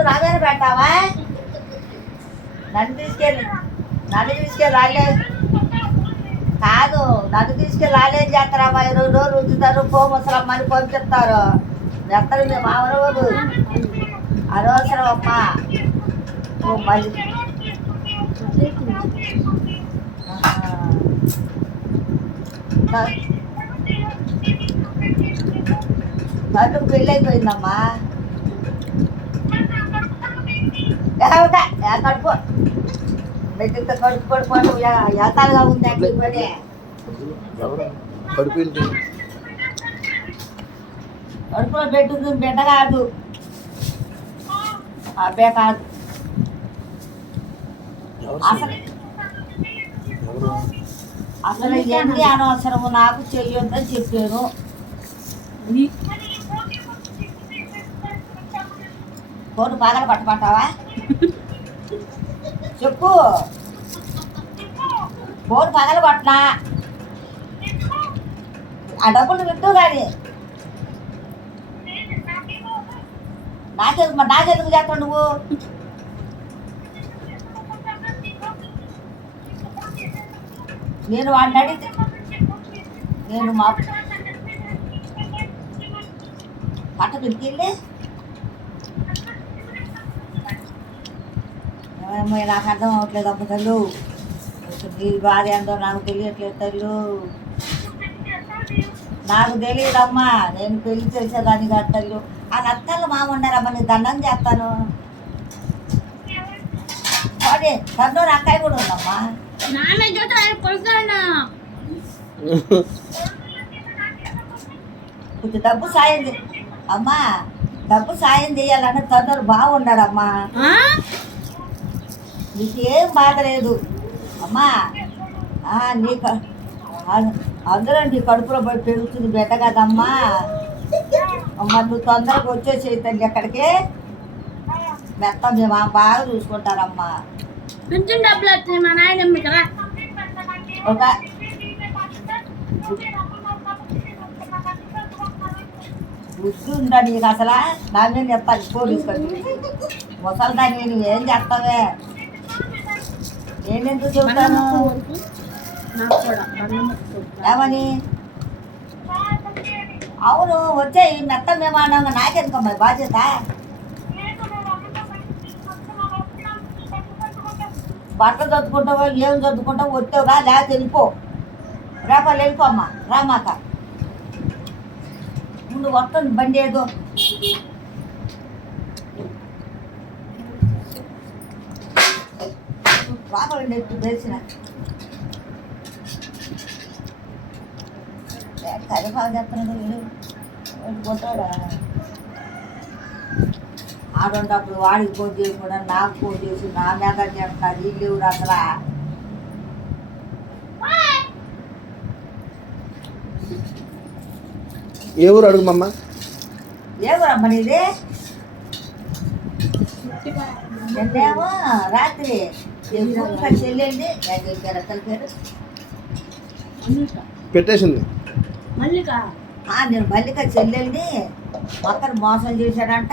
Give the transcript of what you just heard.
ముందు నా మీద పెట్టావా? నన్ను తీసుకెళ్ళి రాలే కాదు, నన్ను తీసుకెళ్ళి రాలేం చేస్తారమ్మా? 20 రోజులు ఉంచుతారు, పో ముసలమ్మని పంపిస్తారు. ఎత్తరు మేము మామూలు అనవసరం అమ్మా. మళ్ళీ తల్లుకు పెళ్ళి అయిపోయిందమ్మా. కడుపు మెట్టితో కడుపు పడిపోవడం ఎతాలుగా ఉంది అంటే పని. కడుపులో పెట్టుంది, బిడ్డ కాదు, అబ్బే కాదు. అసలు ఎన్ని అనవసరము, నాకు చెయ్యొద్దని చెప్పాను. ఫోన్ పగల పట్టమంటావా? చెప్పు, ఫోన్ పగల పట్టినా ఆ డబ్బులు వింటూ కానీ నాకెందుకు చేస్తావు నువ్వు? నేను వాడిని అడిగితే నేను మా పట్ట పిలికెళ్ళి నాకు అర్థం అవ్వట్లేదు అమ్మ తల్లు. నీ బాధ ఏందో నాకు తెలియట్లేదు తల్లు, నాకు తెలియదమ్మా. నేను పెళ్లి చేసేదాన్ని కాదు తల్లు. ఆ నత్తలు మామ ఉన్నారమ్మా, నీ దండం చేస్తాను. అదే తను అక్కయ్య కూడా ఉందమ్మా. కొంచెం డబ్బు సాయం అమ్మా, డబ్బు సాయం చేయాలని తను బాగున్నాడమ్మా. నీకేం బాధ లేదు అమ్మా. నీకు అందులో నీ కడుపులో పడి పెరుగుతుంది బిడ్డ కదమ్మా. అమ్మ నువ్వు తొందరగా వచ్చేసేయి తల్లి ఎక్కడికి. మెత్త మేము బాగా చూసుకుంటారమ్మా. పింఛన్ డబ్బులు వచ్చినాయి మా నాయనమ్మ కదా. ఒక బుద్ధి ఉందా నీకు అసలు? నా మీద చెప్తాను పోలీసు ముసలిదాన్ని నువ్వేం చేస్తావే? నేనెందుకు చెబుతాను ఏమని? అవును వచ్చాయి మెత్త మేమన్నా, నాకెందుకమ్మా బాధ్యత? బట్టలు చదువుకుంటావో ఏం చదువుకుంటావో వచ్చావురా, లేకపోతే వెళ్ళిపో. రేపలు వెళ్ళిపో అమ్మా, రామాక ముందు వస్తుంది బండి ఏదో. రాపలండి ఎత్తు వేసిన కరిపాకు చెప్తున్నాడు కొట్టాడా. ఆడుంటప్పుడు వాడికి ఫోన్ చేయకుండా నాకు ఫోన్ చేసి నా మీద చేస్తున్నారు. వీళ్ళు ఎవరు అసలు? ఏ ఊరు అడుగుమమ్మ? ఏ ఊరమ్మ నీది? నిన్నేమో రాత్రి చెల్లెండి రక్కల పేరు పెట్టేసింది. నేను మల్లిక చెల్లెల్ని మొక్కను మోసం చేశాడంట.